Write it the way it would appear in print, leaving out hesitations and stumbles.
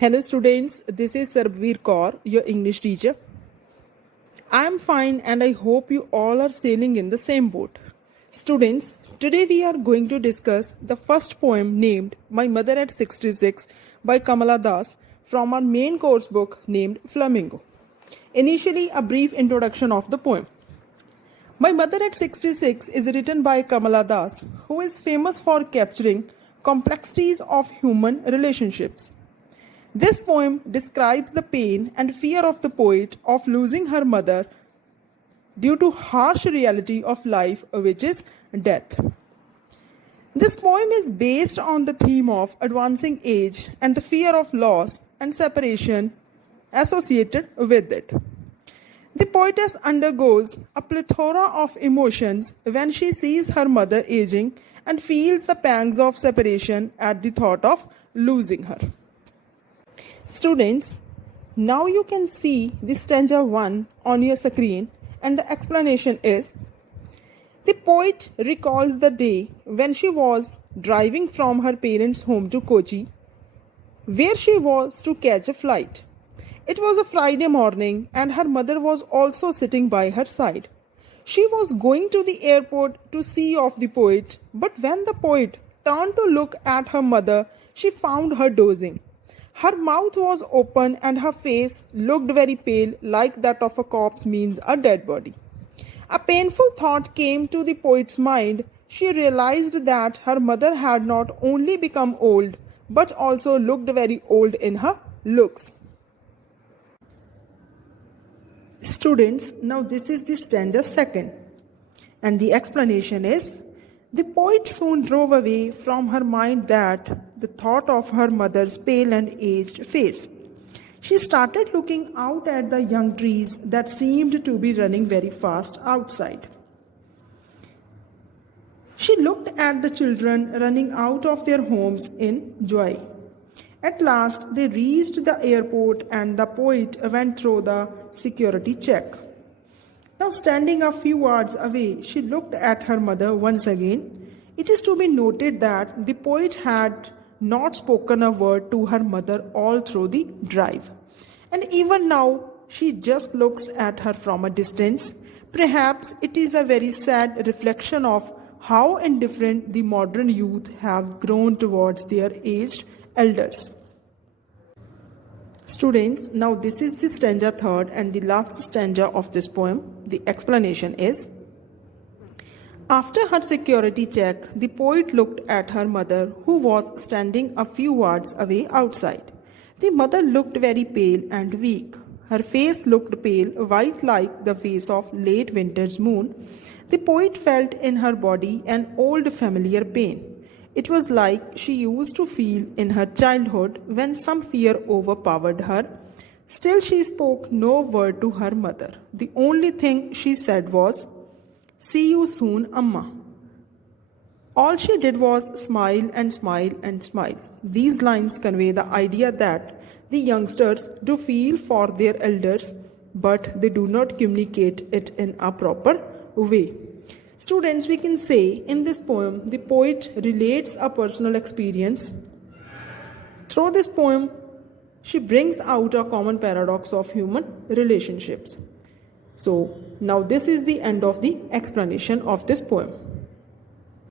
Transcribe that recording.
Hello students, this is Sarbvir Kaur, your English teacher. I am fine and I hope you all are sailing in the same boat. Students, today we are going to discuss the first poem named My Mother at 66 by Kamala Das from our main course book named Flamingo. Initially, a brief introduction of the poem. My Mother at 66 is written by Kamala Das, who is famous for capturing complexities of human relationships. This poem describes the pain and fear of the poet of losing her mother due to harsh reality of life, which is death. This poem is based on the theme of advancing age and the fear of loss and separation associated with it. The poetess undergoes a plethora of emotions when she sees her mother aging and feels the pangs of separation at the thought of losing her. Students, now you can see the stanza 1 on your screen, and the explanation is: the poet recalls the day when she was driving from her parents' home to Kochi, where she was to catch a flight. It was a Friday morning and her mother was also sitting by her side. She was going to the airport to see off the poet, but when the poet turned to look at her mother, she found her dozing. Her mouth was open and her face looked very pale, like that of a corpse, means a dead body. A painful thought came to the poet's mind. She realized that her mother had not only become old, but also looked very old in her looks. Students, now this is the stanza 2, and the explanation is: the poet soon drove away from her mind the thought of her mother's pale and aged face. She started looking out at the young trees that seemed to be running very fast outside. She looked at the children running out of their homes in joy. At last, they reached the airport and the poet went through the security check. Now, standing a few yards away, she looked at her mother once again. It is to be noted that the poet had not spoken a word to her mother all through the drive. And even now, she just looks at her from a distance. Perhaps it is a very sad reflection of how indifferent the modern youth have grown towards their aged elders. Students, now this is the stanza 3 and the last stanza of this poem. The explanation is: after her security check, the poet looked at her mother, who was standing a few yards away outside. The mother looked very pale and weak. Her face looked pale, white like the face of late winter's moon. The poet felt in her body an old familiar pain. It was like she used to feel in her childhood when some fear overpowered her. Still, she spoke no word to her mother. The only thing she said was, "See you soon, Amma." All she did was smile and smile and smile. These lines convey the idea that the youngsters do feel for their elders, but they do not communicate it in a proper way. Students, we can say in this poem, the poet relates a personal experience. Through this poem, she brings out a common paradox of human relationships. So, now this is the end of the explanation of this poem.